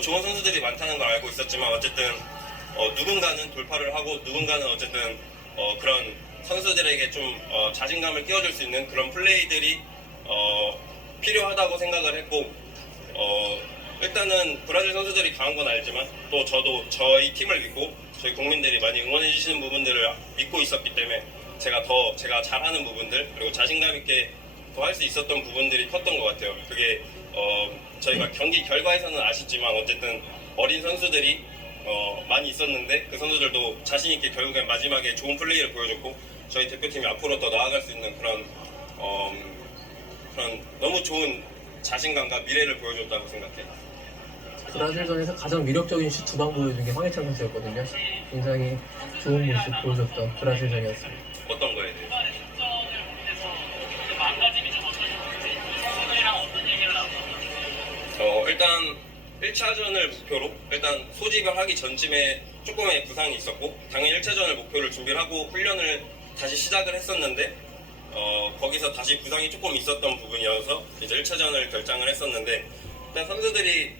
개인적으로 좋은 선수들이 많다는 걸 알고 있었지만 어쨌든 어, 누군가는 돌파를 하고 누군가는 어쨌든 어, 그런 선수들에게 좀 어, 자신감을 끼워줄 수 있는 그런 플레이들이 어, 필요하다고 생각을 했고 어, 일단은 브라질 선수들이 강한 건 알지만 또 저도 저희 팀을 믿고 저희 국민들이 많이 응원해 주시는 부분들을 믿고 있었기 때문에 제가 더 제가 잘하는 부분들 그리고 자신감 있게 더 할 수 있었던 부분들이 컸던 것 같아요. 그게 어, 저희가 경기 결과에서는 아쉽지만 어쨌든 어린 선수들이 어, 많이 있었는데 그 선수들도 자신 있게 결국엔 마지막에 좋은 플레이를 보여줬고 저희 대표팀이 앞으로 더 나아갈 수 있는 그런 어, 그런 너무 좋은 자신감과 미래를 보여줬다고 생각해요. 브라질전에서 가장 위력적인 슛 두 방 보여준 게 황희찬 선수였거든요. 굉장히 좋은 모습 보여줬던 브라질전이었습니다. 일단 1차전을 목표로 일단 소집을 하기 전쯤에 조금의 부상이 있었고 당연히 1차전을 목표를 준비를 하고 훈련을 다시 시작을 했었는데 어, 거기서 다시 부상이 조금 있었던 부분이어서 이제 1차전을 결정을 했었는데 일단 선수들이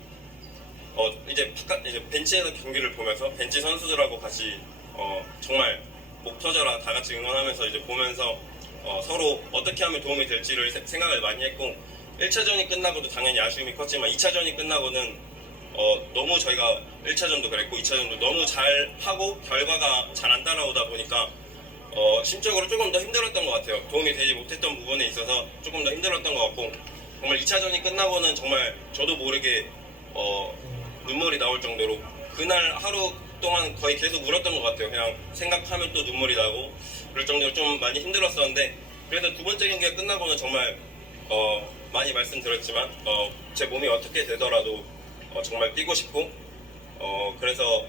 어, 이제 바깥 이제 벤치에서 경기를 보면서 벤치 선수들하고 같이 어, 정말 목 터져라 다 같이 응원하면서 이제 보면서 어, 서로 어떻게 하면 도움이 될지를 세- 생각을 많이 했고 1차전이 끝나고도 당연히 아쉬움이 컸지만 2차전이 끝나고는 어, 너무 저희가 1차전도 그랬고 2차전도 너무 잘 하고 결과가 잘 안 따라오다 보니까 어, 심적으로 조금 더 힘들었던 것 같아요. 도움이 되지 못했던 부분에 있어서 조금 더 힘들었던 것 같고 정말 2차전이 끝나고는 정말 저도 모르게 어, 눈물이 나올 정도로 그날 하루 동안 거의 계속 울었던 것 같아요. 그냥 생각하면 또 눈물이 나고 그럴 정도로 좀 많이 힘들었었는데 그래도 두 번째 경기가 끝나고는 정말 어, 많이 말씀드렸지만 어, 제 몸이 어떻게 되더라도 어, 정말 뛰고 싶고 어, 그래서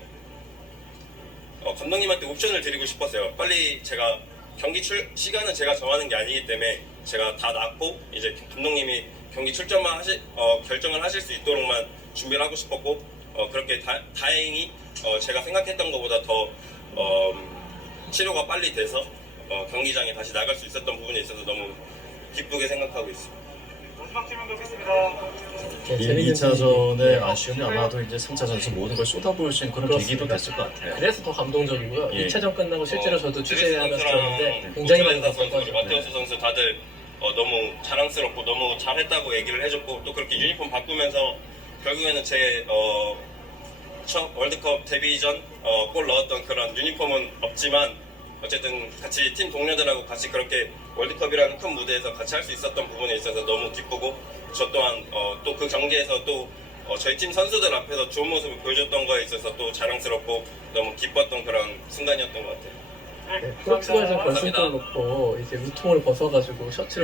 어, 감독님한테 옵션을 드리고 싶었어요. 빨리 제가 경기 출 시간은 제가 정하는 게 아니기 때문에 제가 다 낳고 이제 감독님이 경기 출전만 하시 어, 결정을 하실 수 있도록만 준비를 하고 싶었고 어, 그렇게 다, 다행히 어, 제가 생각했던 것보다 더 어, 치료가 빨리 돼서 어, 경기장에 다시 나갈 수 있었던 부분에 있어서 너무 기쁘게 생각하고 있습니다. 마지막 질문 드리겠습니다. 네, 이 재밌는 2차전의 분위기. 아쉬움이 아마도 이제 3차전에서 모든 걸 쏟아부을 수 있는 그런 계기도 그렇습니다. 됐을 것 같아요. 그래서 더 감동적이고요. 예. 2차전 끝나고 실제로 저도 어, 취재하면서 드레스 들었는데 선수랑 굉장히 많이 바꿨거든요. 마테오스 선수 다들 어, 너무 자랑스럽고 너무 잘했다고 얘기를 해줬고 또 그렇게 유니폼 바꾸면서 결국에는 제 어, 첫 월드컵 데뷔 전 어, 골 넣었던 그런 유니폼은 없지만 어쨌든 같이 팀 동료들하고 같이 그렇게 월드컵이라는 큰 무대에서 같이 할 수 있었던 부분에 있어서 너무 기쁘고 저 또한 어, 또 그 경기에서 또 어, 저희 팀 선수들 앞에서 좋은 모습을 보여줬던 거에 있어서 또 자랑스럽고 너무 기뻤던 그런 순간이었던 것 같아요. 네, 포르투갈전 결승골 놓고 이제 우통을 벗어가지고 셔츠를